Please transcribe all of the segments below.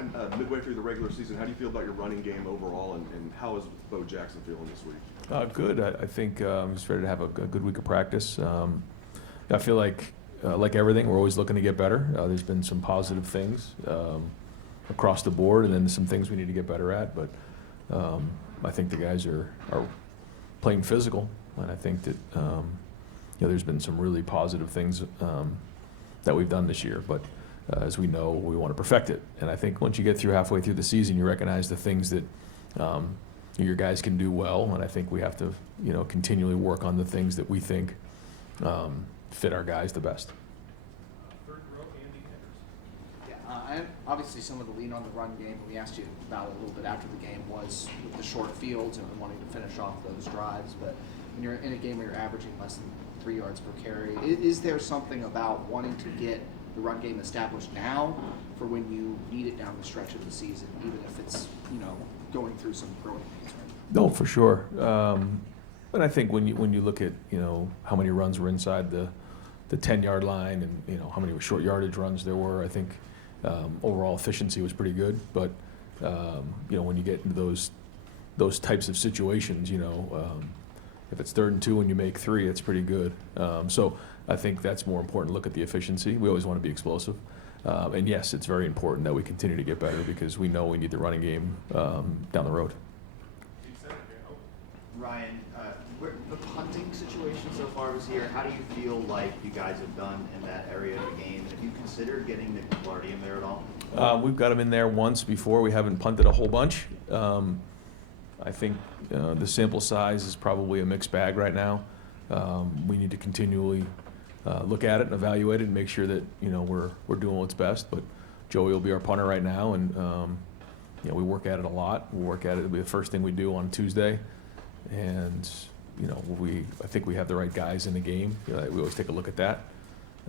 Ryan, midway through the regular season, how do you feel about your running game overall, and how is Bo Jackson feeling this week? Good. I think he's ready to have a good week of practice. I feel like everything, we're always looking to get better. There's been some positive things across the board, and then some things we need to get better at. But I think the guys are playing physical, and I think that there's been some really positive things that we've done this year. But as we know, we want to perfect it. And I think once you get halfway through the season, you recognize the things that your guys can do well. And I think we have to continually work on the things that we think fit our guys the best. Obviously some of the lean on the run game, and we asked you about it a little bit after the game, was with the short fields and wanting to finish off those drives. But when you're in a game where you're averaging less than 3 yards per carry, is there something about wanting to get the run game established now for when you need it down the stretch of the season, even if it's going through some growing pains? Right? No, for sure. But I think when you look at how many runs were inside the 10-yard line, and how many short yardage runs there were, I think overall efficiency was pretty good. But when you get into those types of situations, if it's 3rd and 2 and you make 3, it's pretty good. So I think that's more important. Look at the efficiency. We always want to be explosive. And yes, it's very important that we continue to get better, because we know we need the running game down the road. Ryan, the punting situation so far this year, how do you feel like you guys have done in that area of the game? Have you considered getting Nick McClarty in there at all? We've got him in there once before. We haven't punted a whole bunch. I think the sample size is probably a mixed bag right now. We need to continually look at it and evaluate it and make sure that we're doing what's best. But Joey will be our punter right now, and we work at it a lot. We'll work at it. It'll be the first thing we do on Tuesday, and I think we have the right guys in the game. We always take a look at that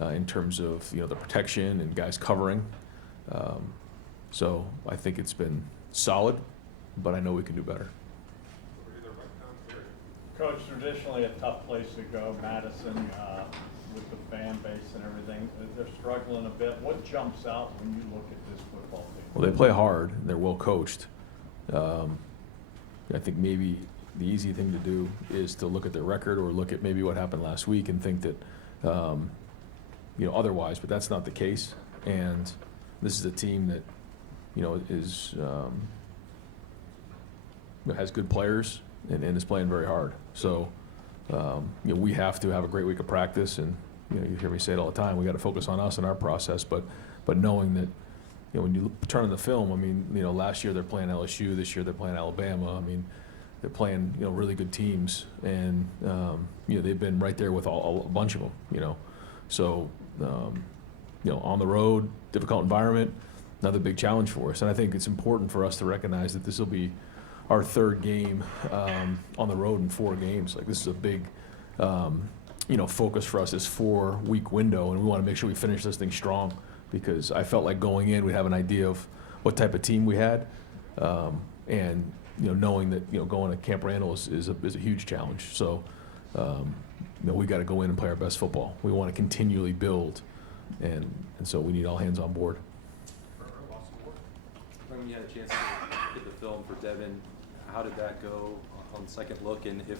in terms of the protection and guys covering. So I think it's been solid, but I know we can do better. Coach, traditionally a tough place to go, Madison, with the fan base and everything. They're struggling a bit. What jumps out when you look at this football team? Well, they play hard, and they're well coached. I think maybe the easy thing to do is to look at their record, or look at maybe what happened last week and think that otherwise, but that's not the case. And this is a team that is has good players and is playing very hard. So we have to have a great week of practice, and you hear me say it all the time. We got to focus on us and our process, but knowing that when you turn on the film, last year they're playing LSU, this year they're playing Alabama. They're playing really good teams, and they've been right there with a bunch of them. So on the road, difficult environment, another big challenge for us. And I think it's important for us to recognize that this will be our 3rd game on the road in 4 games. Like, this is a big focus for us, this 4-week window, and we want to make sure we finish this thing strong, because I felt like going in we'd have an idea of what type of team we had, and knowing that going to Camp Randall is a huge challenge. So we got to go in and play our best football. We want to continually build, and so we need all hands on board. When you had a chance to get the film for Devin, how did that go on second look? And if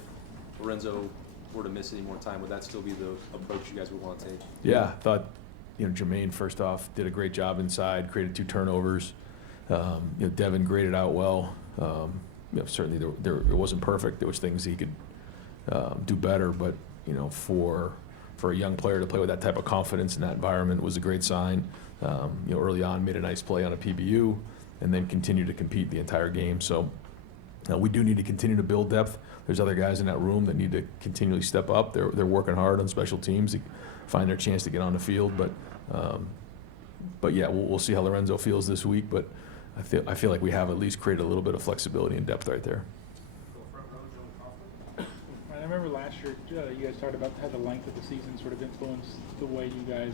Lorenzo were to miss any more time, would that still be the approach you guys would want to take? Yeah, I thought Jermaine, first off, did a great job inside, created 2 turnovers. Devin graded out well. Certainly it wasn't perfect. There was things he could do better, but for a young player to play with that type of confidence in that environment was a great sign. Early on, made a nice play on a PBU, and then continued to compete the entire game. So we do need to continue to build depth. There's other guys in that room that need to continually step up. They're working hard on special teams to find their chance to get on the field. But yeah, we'll see how Lorenzo feels this week. But I feel like we have at least created a little bit of flexibility and depth right there. I remember last year you guys talked about how the length of the season sort of influenced the way you guys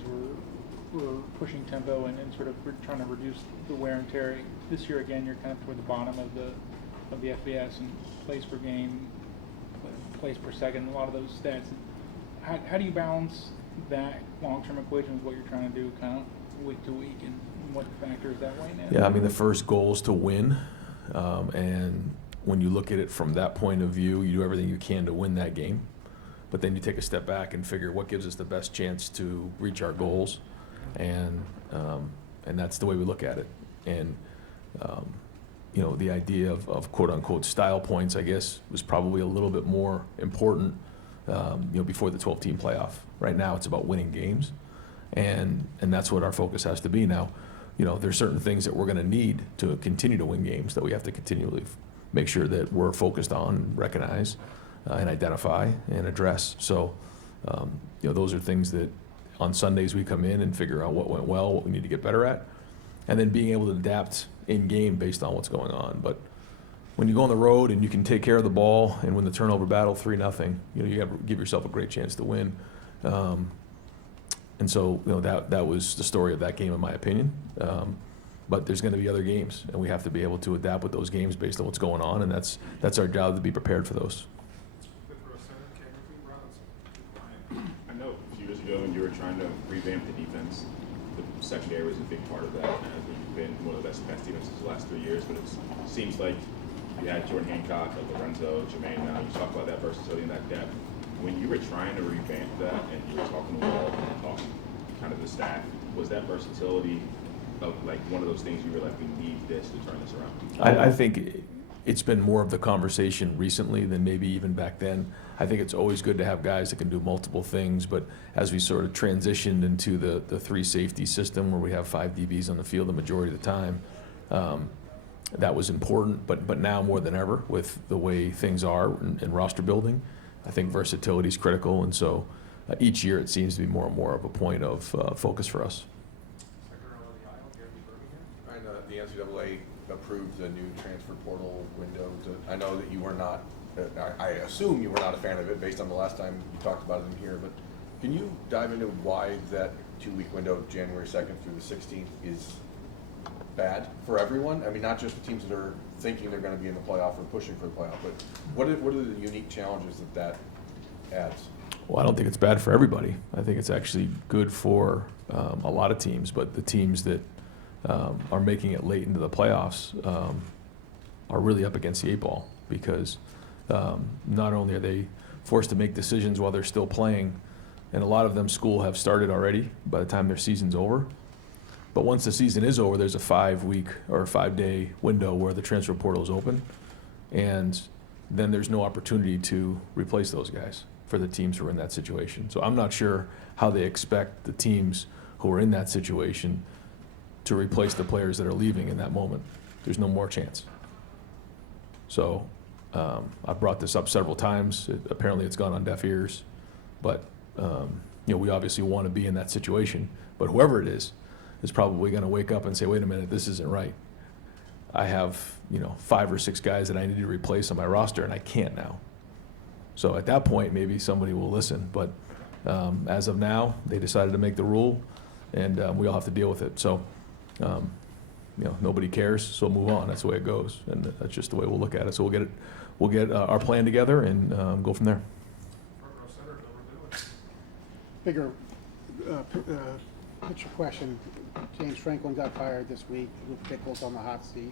were pushing tempo and sort of trying to reduce the wear and tear. This year again, you're kind of toward the bottom of the FBS and plays per game, plays per second, a lot of those stats. How do you balance that long-term equation with what you're trying to do kind of week to week, and and what factors that way now? Yeah, I mean, the first goal is to win. And when you look at it from that point of view, you do everything you can to win that game. But then you take a step back and figure what gives us the best chance to reach our goals. And that's the way we look at it. And, you know, the idea of quote unquote style points, I guess, was probably a little bit more important, you know, before the 12-team playoff. Right now, it's about winning games. And that's what our focus has to be now. You know, there's certain things that we're going to need to continue to win games that we have to continually make sure that we're focused on, recognize, and identify and address. So, you know, those are things that on Sundays we come in and figure out what went well, what we need to get better at, and then being able to adapt in game based on what's going on. But when you go on the road and you can take care of the ball and win the turnover battle 3-0, you know, you have to give yourself a great chance to win. And so, you know, that was the story of that game, in my opinion. But there's going to be other games, and we have to be able to adapt with those games based on what's going on, and that's our job, to be prepared for those. I know a few years ago when you were trying to revamp the defense, the secondary was a big part of that. And I think you've been one of the best defenses the last 3 years, but it seems like you had Jordan Hancock, Lorenzo, Jermaine now. You talk about that versatility and that depth. When you were trying to revamp that and you were talking to Walt and talking kind of the staff, was that versatility of like one of those things you were like, we need this to turn this around? I think it's been more of the conversation recently than maybe even back then. I think it's always good to have guys that can do multiple things, but as we sort of transitioned into the 3 safety system where we have 5 DBs on the field the majority of the time, that was important. But now more than ever, with the way things are in roster building, I think versatility is critical, and so each year it seems to be more and more of a point of focus for us. I know the NCAA approved the new transfer portal window. I know that you were not, I assume you were not a fan of it based on the last time you talked about it in here, but can you dive into why that 2-week window, January 2nd through the 16th, is bad for everyone? I mean, not just the teams that are thinking they're going to be in the playoff or pushing for the playoff, but what are the unique challenges that adds? Well, I don't think it's bad for everybody. I think it's actually good for a lot of teams, but the teams that are making it late into the playoffs are really up against the 8 ball, because not only are they forced to make decisions while they're still playing, and a lot of them school have started already by the time their season's over. But once the season is over, there's a 5-week or 5-day window where the transfer portal is open, and then there's no opportunity to replace those guys for the teams who are in that situation. So I'm not sure how they expect the teams who are in that situation to replace the players that are leaving in that moment. There's no more chance. So I've brought this up several times. Apparently it's gone on deaf ears, but you know, we obviously want to be in that situation. But whoever it is probably going to wake up and say, wait a minute, this isn't right. I have, you know, 5 or 6 guys that I need to replace on my roster, and I can't now. So at that point, maybe somebody will listen. But as of now, they decided to make the rule, and we all have to deal with it. So, you know, nobody cares, so move on. That's the way it goes, and that's just the way we'll look at it. So we'll get our plan together and go from there. Bigger picture question. James Franklin got fired this week. Luke Pickles on the hot seat.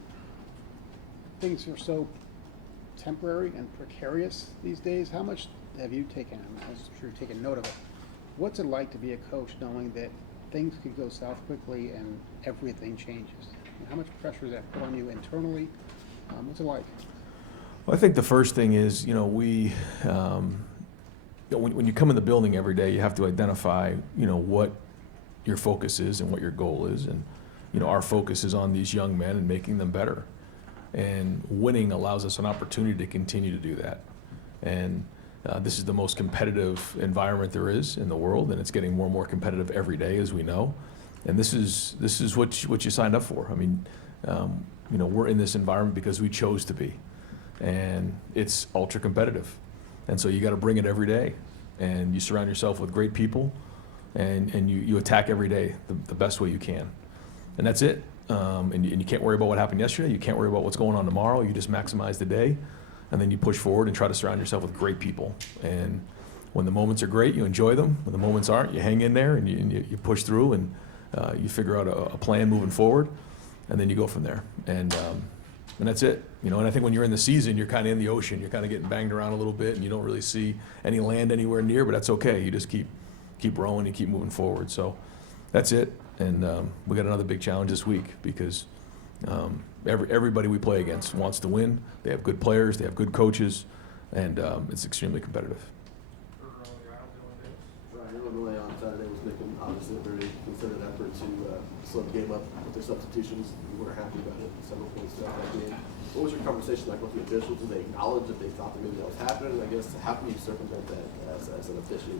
Things are so temporary and precarious these days. How much have you taken, I'm sure you've taken note of it, what's it like to be a coach knowing that things could go south quickly and everything changes? How much pressure does that put on you internally? What's it like? Well, I think the first thing is, you know, we, when you come in the building every day, you have to identify, you know, what your focus is and what your goal is. And, you know, our focus is on these young men and making them better. And winning allows us an opportunity to continue to do that. And this is the most competitive environment there is in the world, and it's getting more and more competitive every day, as we know. And this is what you signed up for. I mean, you know, we're in this environment because we chose to be, and it's ultra competitive. And so you got to bring it every day, and you surround yourself with great people, and you attack every day the best way you can, and that's it. And you can't worry about what happened yesterday. You can't worry about what's going on tomorrow. You just maximize the day, and then you push forward and try to surround yourself with great people. And when the moments are great, you enjoy them. When the moments aren't, you hang in there and you push through. And you figure out a plan moving forward, and then you go from there. And that's it. You know, and I think when you're in the season, you're kind of in the ocean. You're kind of getting banged around a little bit, and you don't really see any land anywhere near, but that's okay. You just keep rowing and keep moving forward. So that's it. And we got another big challenge this week because everybody we play against wants to win. They have good players. They have good coaches, and it's extremely competitive. Ryan, Illinois on Saturday was making obviously a very concerted effort to slow the game up with their substitutions. You weren't happy about it. Several points throughout that game. What was your conversation like with the officials? Did they acknowledge that they thought that maybe that was happening? I guess how can you circumvent that as an official?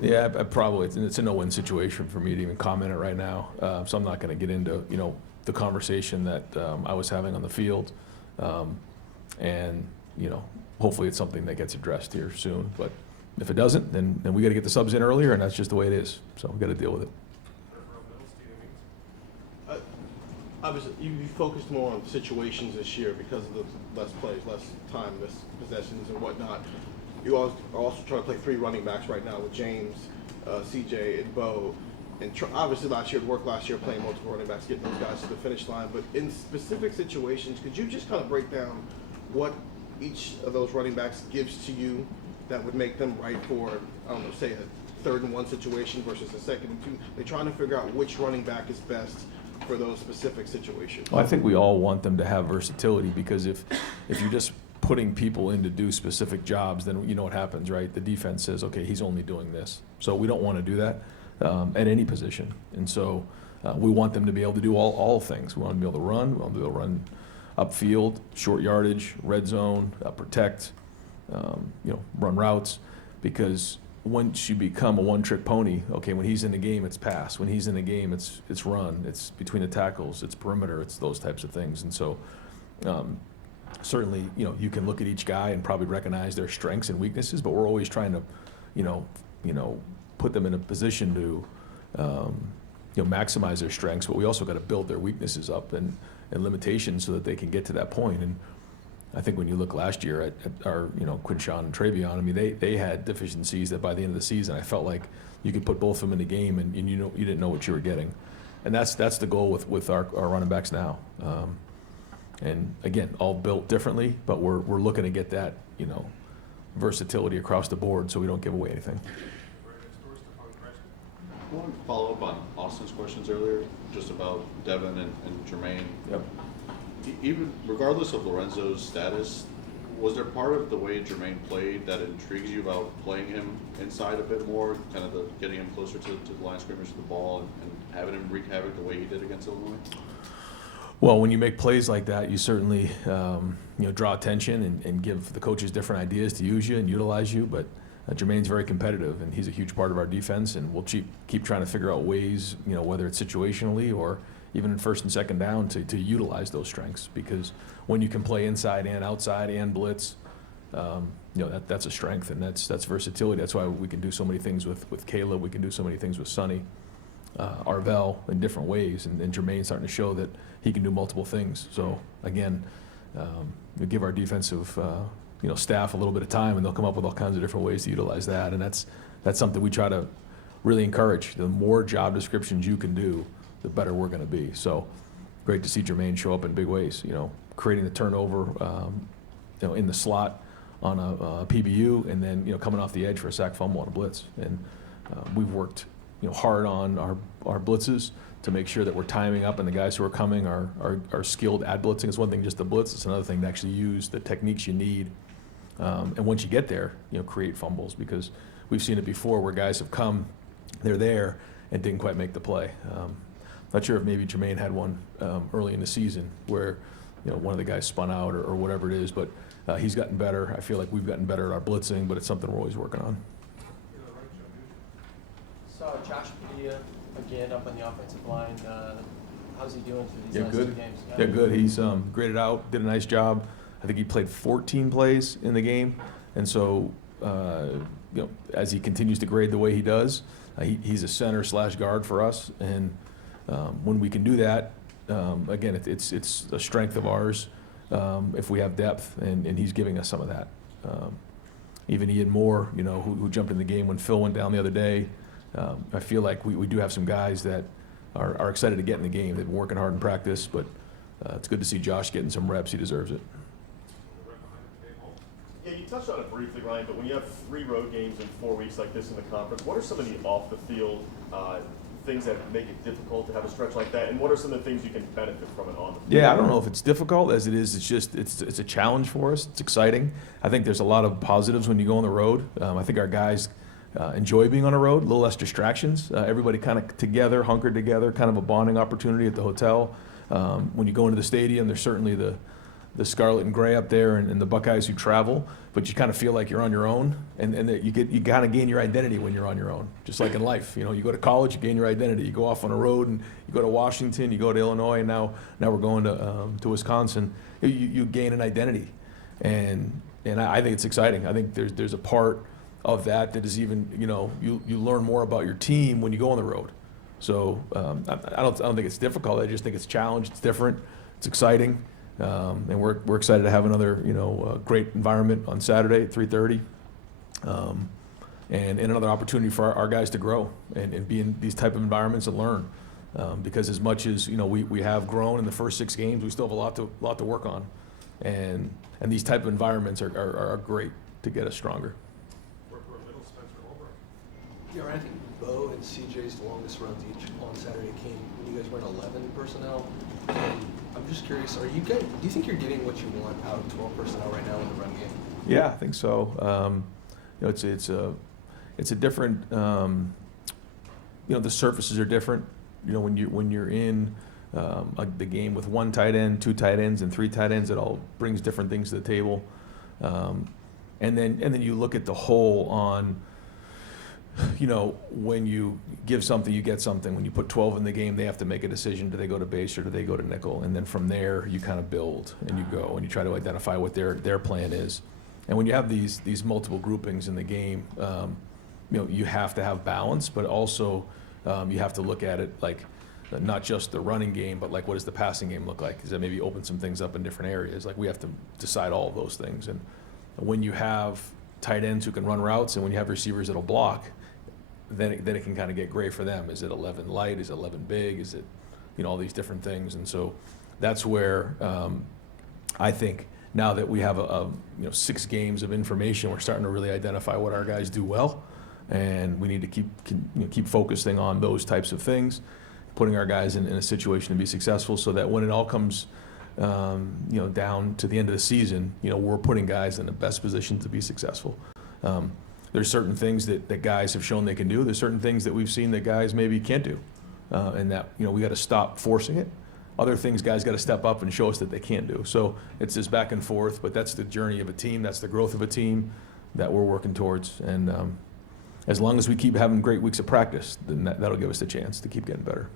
Yeah, probably. It's a no-win situation for me to even comment it right now. So I'm not going to get into the conversation that I was having on the field, and hopefully it's something that gets addressed here soon. But if it doesn't, then we got to get the subs in earlier, and that's just the way it is. So we got to deal with it. Obviously, you focused more on situations this year because of the less plays, less time, less possessions and whatnot. You are also trying to play 3 running backs right now with James, CJ, and Bo. And obviously last year, it worked last year playing multiple running backs, getting those guys to the finish line. But in specific situations, could you just kind of break down what each of those running backs gives to you that would make them right for, I don't know, say a 3rd and 1 situation versus a 2nd and 2? They're trying to figure out which running back is best for those specific situations. Well, I think we all want them to have versatility because if you're just putting people in to do specific jobs, then you know what happens, right? The defense says, okay, he's only doing this. So we don't want to do that at any position. And so we want them to be able to do all things. We want them to be able to run. We want them to be able to run upfield, short yardage, red zone, protect, run routes, because once you become a one-trick pony, okay, when he's in the game, it's pass. When he's in the game, it's run. It's between the tackles. It's perimeter. It's those types of things. And so certainly, you can look at each guy and probably recognize their strengths and weaknesses, but we're always trying to, put them in a position to, maximize their strengths, but we also got to build their weaknesses up and limitations so that they can get to that point. And I think when you look last year at our, Quinshawn and Travion, I mean, they had deficiencies that by the end of the season, I felt like you could put both of them in the game and you didn't know what you were getting. And that's the goal with our running backs now. And again, all built differently, but we're looking to get that, versatility across the board so we don't give away anything. I wanted to follow up on Austin's questions earlier, just about Devin and Jermaine. Yep. Even regardless of Lorenzo's status, was there part of the way Jermaine played that intrigues you about playing him inside a bit more, kind of getting him closer to the line of scrimmage with the ball and having him wreak havoc the way he did against Illinois? Well, when you make plays like that, you certainly draw attention and give the coaches different ideas to use you and utilize you. But Jermaine's very competitive, and he's a huge part of our defense. And we'll keep trying to figure out ways, whether it's situationally or even in 1st and 2nd down, to utilize those strengths. Because when you can play inside and outside and blitz, that's a strength, and that's versatility. That's why we can do so many things with Caleb. We can do so many things with Sonny, Arvell in different ways, and Jermaine's starting to show that he can do multiple things. So again, we give our defensive staff a little bit of time, and they'll come up with all kinds of different ways to utilize that. And that's something we try to really encourage. The more job descriptions you can do, the better we're going to be. So great to see Jermaine show up in big ways. Creating the turnover, in the slot on a PBU, and then coming off the edge for a sack fumble on a blitz. And we've worked hard on our blitzes to make sure that we're timing up, and the guys who are coming are skilled at blitzing. It's one thing just to blitz; it's another thing to actually use the techniques you need. And once you get there, create fumbles, because we've seen it before where guys have come, they're there, and didn't quite make the play. Not sure if maybe Jermaine had one early in the season where one of the guys spun out or whatever it is, but he's gotten better. I feel like we've gotten better at our blitzing, but it's something we're always working on. Saw Josh Padilla again up on the offensive line. How's he doing through these last Good. 2 games? Yeah, good. He's graded out, did a nice job. I think he played 14 plays in the game, and so as he continues to grade the way he does, he's a center / guard for us, and when we can do that, again, it's a strength of ours if we have depth, and he's giving us some of that. Even Ian Moore, who jumped in the game when Phil went down the other day. I feel like we do have some guys that are excited to get in the game. They've been working hard in practice, but it's good to see Josh getting some reps. He deserves it. Yeah, you touched on it briefly, Ryan, but when you have 3 road games in 4 weeks like this in the conference, what are some of the off-the-field things that make it difficult to have a stretch like that, and what are some of the things you can benefit from it on the field? Yeah, I don't know if it's difficult as it is. It's just it's a challenge for us. It's exciting. I think there's a lot of positives when you go on the road. I think our guys enjoy being on the road. A little less distractions. Everybody kind of together, hunkered together. Kind of a bonding opportunity at the hotel. When you go into the stadium, there's certainly the scarlet and gray up there and the Buckeyes who travel, but you kind of feel like you're on your own, and that you kind of gain your identity when you're on your own, just like in life. You know, you go to college, you gain your identity. You go off on a road, and you go to Washington, you go to Illinois, and now we're going to Wisconsin. You gain an identity, and I think it's exciting. I think there's a part of that is even, you know, you learn more about your team when you go on the road. So I don't think it's difficult. I just think it's a challenge. It's different. It's exciting. And we're excited to have another, you know, great environment on Saturday at 3:30, and another opportunity for our guys to grow and be in these type of environments and learn. Because as much as, you know, we have grown in the first 6 games, we still have a lot to work on, and these type of environments are great to get us stronger. Yeah, I think Bo and CJ's longest runs each on Saturday came when you guys were in 11 personnel. And I'm just curious, do you think you're getting what you want out of 12 personnel right now in the run game? Yeah, I think so. You know, it's a different. You know, the surfaces are different. You know, when you're in like the game with 1 tight end, 2 tight ends, and 3 tight ends, it all brings different things to the table. And then you look at the whole on. You know, when you give something, you get something. When you put 12 in the game, they have to make a decision. Do they go to base or do they go to nickel? And then from there, you kind of build and you go and you try to identify what their plan is. And when you have these multiple groupings in the game, you know, you have to have balance, but also you have to look at it like not just the running game, but like what does the passing game look like? Does that maybe open some things up in different areas? Like we have to decide all of those things. And when you have tight ends who can run routes and when you have receivers that'll block, then it can kind of get gray for them. Is it 11 light? Is it 11 big? Is it, you know, all these different things? And so that's where I think now that we have you know 6 games of information, we're starting to really identify what our guys do well, and we need to keep focusing on those types of things, putting our guys in a situation to be successful, so that when it all comes you know down to the end of the season, you know we're putting guys in the best position to be successful. There's certain things that guys have shown they can do. There's certain things that we've seen that guys maybe can't do, and that, you know, we got to stop forcing it. Other things guys got to step up and show us that they can't do. So it's this back and forth, but that's the journey of a team. That's the growth of a team that we're working towards. And as long as we keep having great weeks of practice, then that'll give us a chance to keep getting better.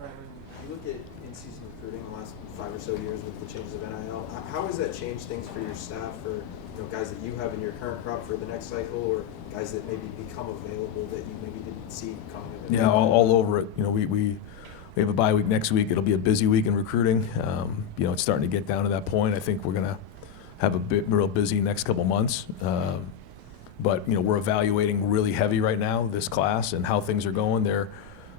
Ryan, when you look at in-season recruiting the last 5 or so years with the changes of NIL, how has that changed things for your staff, for, you know, guys that you have in your current crop for the next cycle, or guys that maybe become available that you maybe didn't see coming in? Yeah, all over it. You know, we have a bye week next week. It'll be a busy week in recruiting. You know, it's starting to get down to that point. I think we're going to have a real busy next couple months. But, you know, we're evaluating really heavy right now, this class, and how things are going. They're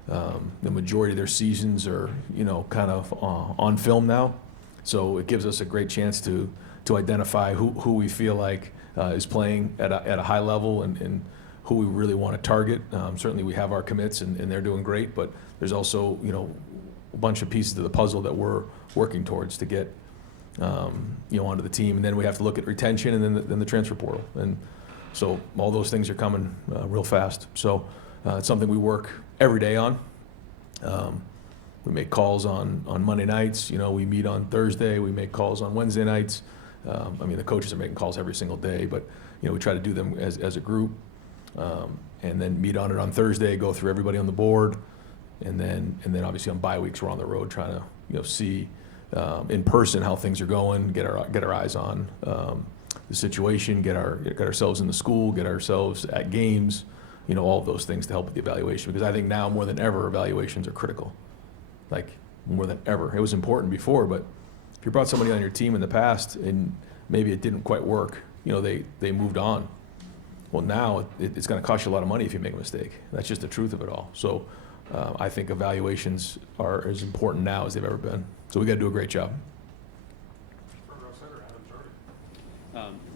the majority of their seasons are, you know, kind of on film now. So it gives us a great chance to identify who we feel like is playing at a high level and who we really want to target. Certainly we have our commits and they're doing great, but there's also, you know, a bunch of pieces to the puzzle that we're working towards to get, you know, onto the team. And then we have to look at retention and then the transfer portal. And so all those things are coming real fast. So it's something we work every day on. We make calls on Monday nights. You know, we meet on Thursday. We make calls on Wednesday nights. I mean, the coaches are making calls every single day, but, you know, we try to do them as a group, and then meet on it on Thursday, go through everybody on the board, and then obviously on bye weeks we're on the road trying to, you know, see in person how things are going, get our eyes on the situation, get ourselves in the school, get ourselves at games, you know, all of those things to help with the evaluation, because I think now more than ever evaluations are critical. Like more than ever. It was important before, but if you brought somebody on your team in the past and maybe it didn't quite work, you know, they moved on. Well, now it's going to cost you a lot of money if you make a mistake. That's just the truth of it all. So I think evaluations are as important now as they've ever been. So we got to do a great job.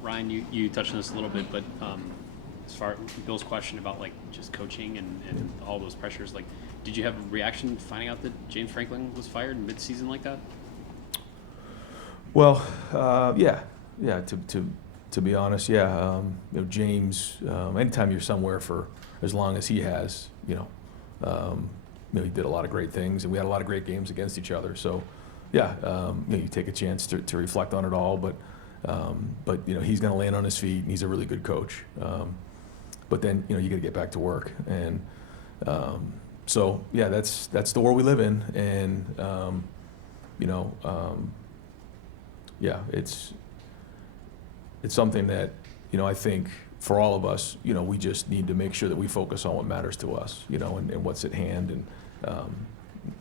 Ryan, you touched on this a little bit, but as far Bill's question about like just coaching and all those pressures, like, did you have a reaction finding out that James Franklin was fired in mid-season like that? Well, yeah. To be honest, yeah. James. Anytime you're somewhere for as long as he has, he did a lot of great things, and we had a lot of great games against each other. So, yeah, you take a chance to reflect on it all, but he's going to land on his feet, and he's a really good coach. But then you got to get back to work, and so yeah, that's the world we live in, and yeah, it's something that I think for all of us, we just need to make sure that we focus on what matters to us, and what's at hand. And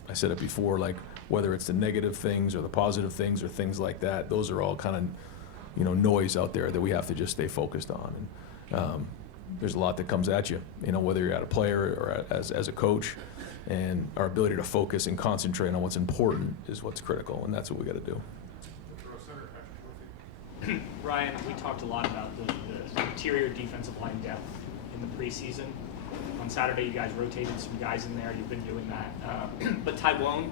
I said it before, like whether it's the negative things or the positive things or things like that, those are all kind of noise out there that we have to just stay focused on. And there's a lot that comes at you, whether you're at a player or as a coach, and our ability to focus and concentrate on what's important is what's critical, and that's what we got to do. Ryan, we talked a lot about the interior defensive line depth in the preseason. On Saturday, you guys rotated some guys in there. You've been doing that. But Tyrone,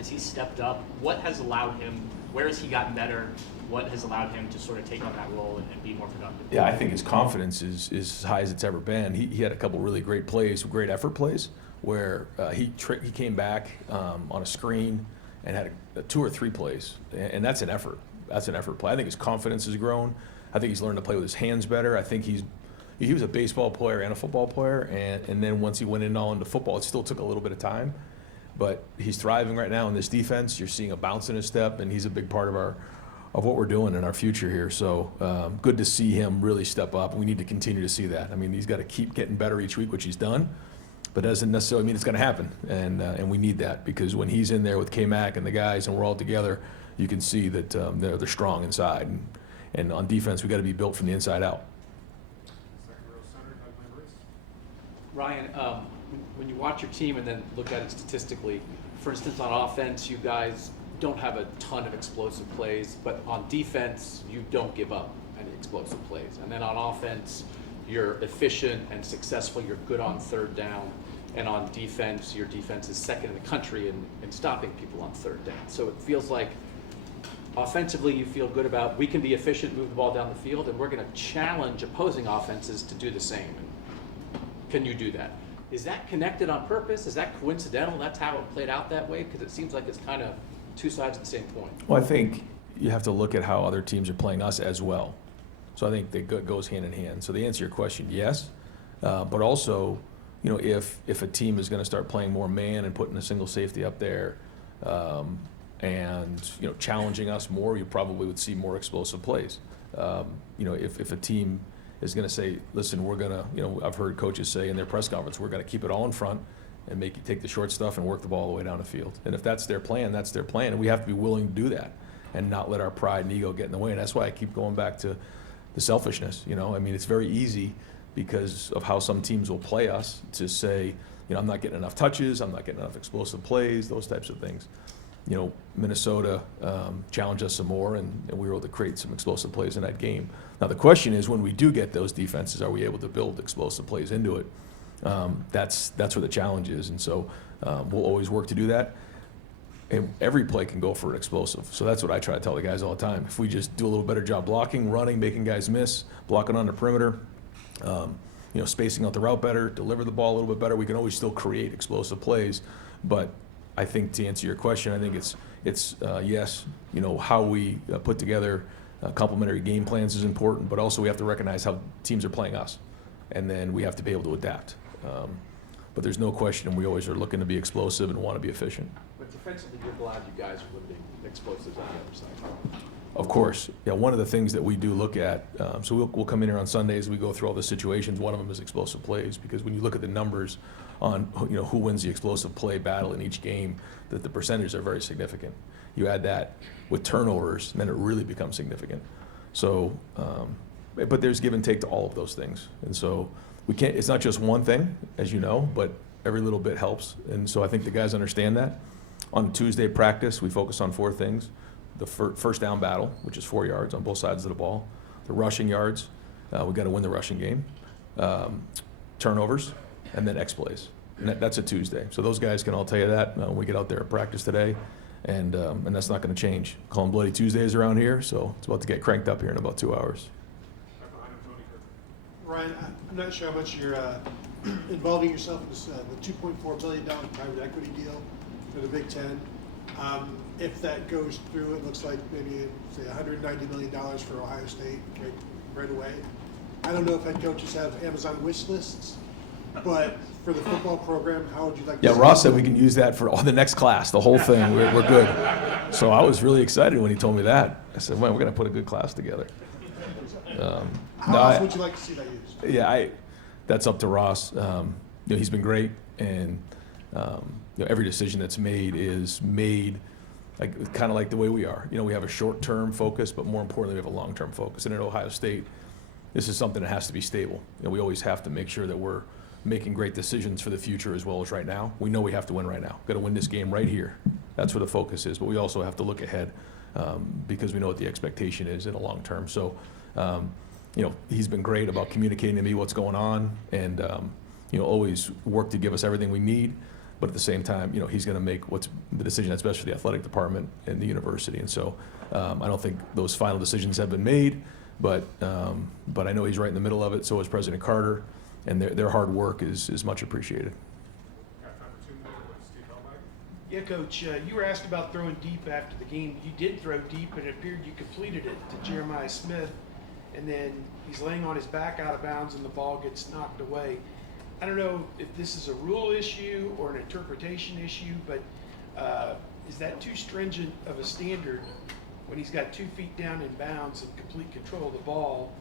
as he stepped up, what has allowed him, where has he gotten better? What has allowed him to sort of take on that role and be more productive? Yeah, I think his confidence is as high as it's ever been. He had a couple really great plays, great effort plays, where he came back on a screen and had a 2 or 3 plays, and that's an effort. That's an effort play. I think his confidence has grown. I think he's learned to play with his hands better. I think he was a baseball player and a football player, and then once he went into football, it still took a little bit of time. But he's thriving right now in this defense. You're seeing a bounce in his step, and he's a big part of what we're doing in our future here. So good to see him really step up. We need to continue to see that. I mean, he's got to keep getting better each week, which he's done, but doesn't necessarily mean it's going to happen. And we need that, because when he's in there with K-Mac and the guys and we're all together, you can see that they're strong inside. And on defense, we got to be built from the inside out. Ryan, when you watch your team and then look at it statistically, for instance, on offense, you guys don't have a ton of explosive plays, but on defense, you don't give up any explosive plays. And then on offense, you're efficient and successful. You're good on third down. And on defense, your defense is second in the country in stopping people on third down. So it feels like offensively, you feel good about, we can be efficient, move the ball down the field, and we're going to challenge opposing offenses to do the same. And can you do that? Is that connected on purpose? Is that coincidental? That's how it played out that way? Because it seems like it's kind of two sides of the same coin. Well, I think you have to look at how other teams are playing us as well. So I think that goes hand in hand. So to answer your question, yes. But also, if a team is going to start playing more man and putting a single safety up there, and challenging us more, you probably would see more explosive plays. If a team is going to say, listen, we're going to, I've heard coaches say in their press conference, we're going to keep it all in front and make you take the short stuff and work the ball all the way down the field. And if that's their plan, that's their plan, and we have to be willing to do that and not let our pride and ego get in the way. And that's why I keep going back to the selfishness. I mean, it's very easy because of how some teams will play us to say, I'm not getting enough touches, I'm not getting enough explosive plays, those types of things. Minnesota challenged us some more, and we were able to create some explosive plays in that game. Now, the question is, when we do get those defenses, are we able to build explosive plays into it? That's where the challenge is, and so we'll always work to do that. And every play can go for an explosive, so that's what I try to tell the guys all the time. If we just do a little better job blocking, running, making guys miss, blocking on the perimeter, spacing out the route better, deliver the ball a little bit better, we can always still create explosive plays. But I think to answer your question, I think it's yes, how we put together complementary game plans is important, but also we have to recognize how teams are playing us, and then we have to be able to adapt. But there's no question we always are looking to be explosive and want to be efficient. But defensively, you're glad you guys are limiting explosives on the other side. Of course. Yeah, one of the things that we do look at, so we'll come in here on Sundays, we go through all the situations. One of them is explosive plays, because when you look at the numbers on who wins the explosive play battle in each game, that the percentages are very significant. You add that with turnovers, and then it really becomes significant. So but there's give and take to all of those things. And so we can't, it's not just one thing, as you know, but every little bit helps. And so I think the guys understand that. On Tuesday practice, we focus on 4 things. The first down battle, which is 4 yards on both sides of the ball. The rushing yards, we got to win the rushing game. Turnovers, and then X plays. And that's a Tuesday. So those guys can all tell you that when we get out there at practice today. And that's not going to change. Call them Bloody Tuesdays around here, so it's about to get cranked up here in about 2 hours. Ryan, I'm not sure how much you're involving yourself in this, the $2.4 billion private equity deal for the Big Ten. If that goes through, it looks like maybe, say, $190 million for Ohio State right away. I don't know if head coaches have Amazon wish lists, but for the football program, how would you like to see Ross it? said we can use that for the next class, the whole thing. We're good. So I was really excited when he told me that. I said, well, we're going to put a good class together. How else would you like to see that used? Yeah, that's up to Ross. He's been great, and every decision that's made is made kind of like the way we are. We have a short-term focus, but more importantly, we have a long-term focus. And at Ohio State, this is something that has to be stable. We always have to make sure that we're making great decisions for the future as well as right now. We know we have to win right now. We've got to win this game right here. That's where the focus is. But we also have to look ahead because we know what the expectation is in the long term. So, he's been great about communicating to me what's going on and, always work to give us everything we need. But at the same time, he's going to make what's the decision that's best for the athletic department and the university. And so I don't think those final decisions have been made, but I know he's right in the middle of it. So is President Carter, and their hard work is much appreciated. Yeah, Coach, you were asked about throwing deep after the game. You did throw deep, and it appeared you completed it to Jeremiah Smith, and then he's laying on his back out of bounds, and the ball gets knocked away. I don't know if this is a rule issue or an interpretation issue, but is that too stringent of a standard when he's got 2 feet down in bounds and complete control of the ball,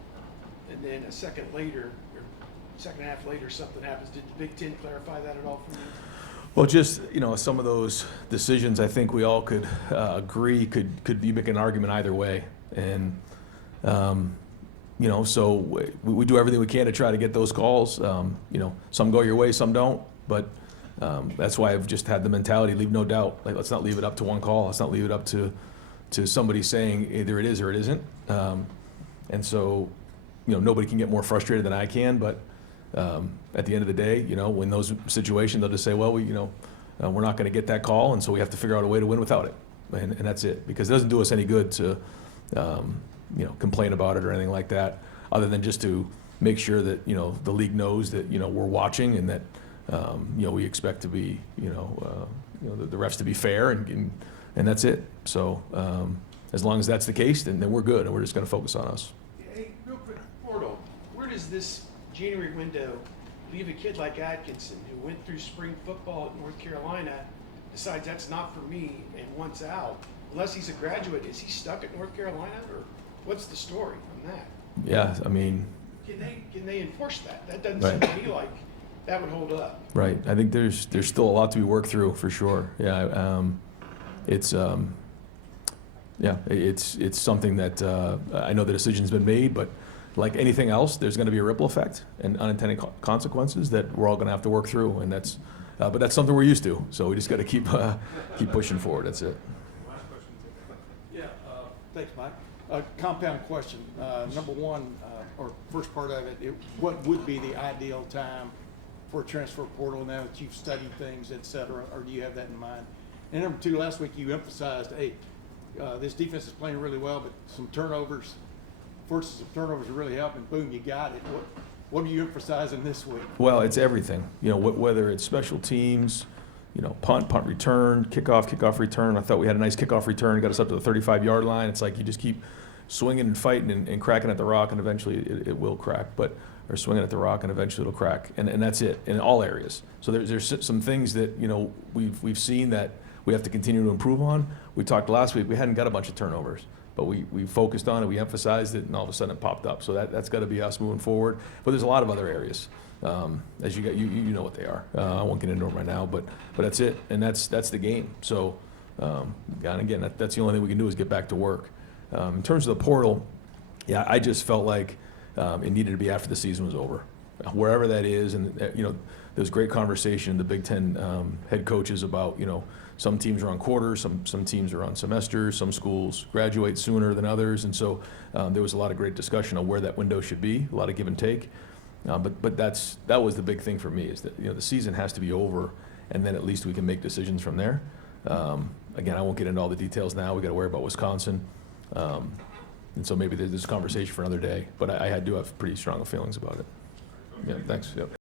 and then a second half later, something happens? Did the Big Ten clarify that at all for you? Well, just, some of those decisions, I think we all could agree could be making an argument either way. And, so we do everything we can to try to get those calls. Some go your way, some don't. But that's why I've just had the mentality, leave no doubt. Let's not leave it up to one call. Let's not leave it up to somebody saying either it is or it isn't. And so, nobody can get more frustrated than I can. But at the end of the day, when those situations, they'll just say, well, we're not going to get that call, and so we have to figure out a way to win without it. And that's it. Because it doesn't do us any good to, complain about it or anything like that, other than just to make sure that, the league knows that, we're watching and that, we expect to be, the refs to be fair, and that's it. So as long as that's the case, then we're good, and we're just going to focus on us. Hey, real quick, Portal, where does this January window leave a kid like Atkinson, who went through spring football at North Carolina, decides that's not for me and wants out? Unless he's a graduate, is he stuck at North Carolina, or what's the story on that? Yeah, I mean. Can they enforce that? That doesn't Right. seem to me like that would hold up. Right. I think there's still a lot to be worked through for sure. Yeah. It's something that I know the decision's been made, but like anything else, there's going to be a ripple effect and unintended consequences that we're all going to have to work through, and but that's something we're used to. So we just got to keep pushing forward. That's it. Yeah. Thanks, Mike. Compound question. Number one, or first part of it, what would be the ideal time for a transfer portal now that you've studied things, et cetera, or do you have that in mind? And number two, last week you emphasized, hey, this defense is playing really well, but some turnovers, forces of turnovers are really helping. Boom, you got it. What are you emphasizing this week? Well, it's everything. Whether it's special teams, punt return, kickoff return. I thought we had a nice kickoff return. Got us up to the 35-yard line. It's like you just keep swinging and fighting and cracking at the rock, and eventually it will crack. Or swinging at the rock, and eventually it'll crack. And that's it in all areas. So there's some things that we've seen that we have to continue to improve on. We talked last week. We hadn't got a bunch of turnovers, but we focused on it. We emphasized it, and all of a sudden it popped up. So that's got to be us moving forward. But there's a lot of other areas. As you know what they are. I won't get into them right now, but that's it, and that's the game. So, and again, that's the only thing we can do is get back to work. In terms of the portal, yeah, I just felt like it needed to be after the season was over. Wherever that is, and there's great conversation in the Big Ten head coaches about, some teams are on quarters, some teams are on semesters, some schools graduate sooner than others, and so there was a lot of great discussion on where that window should be, a lot of give and take. But that was the big thing for me, is that the season has to be over, and then at least we can make decisions from there. Again, I won't get into all the details now. We got to worry about Wisconsin, and so maybe there's this conversation for another day. But I do have pretty strong feelings about it. Yeah, thanks. Yep.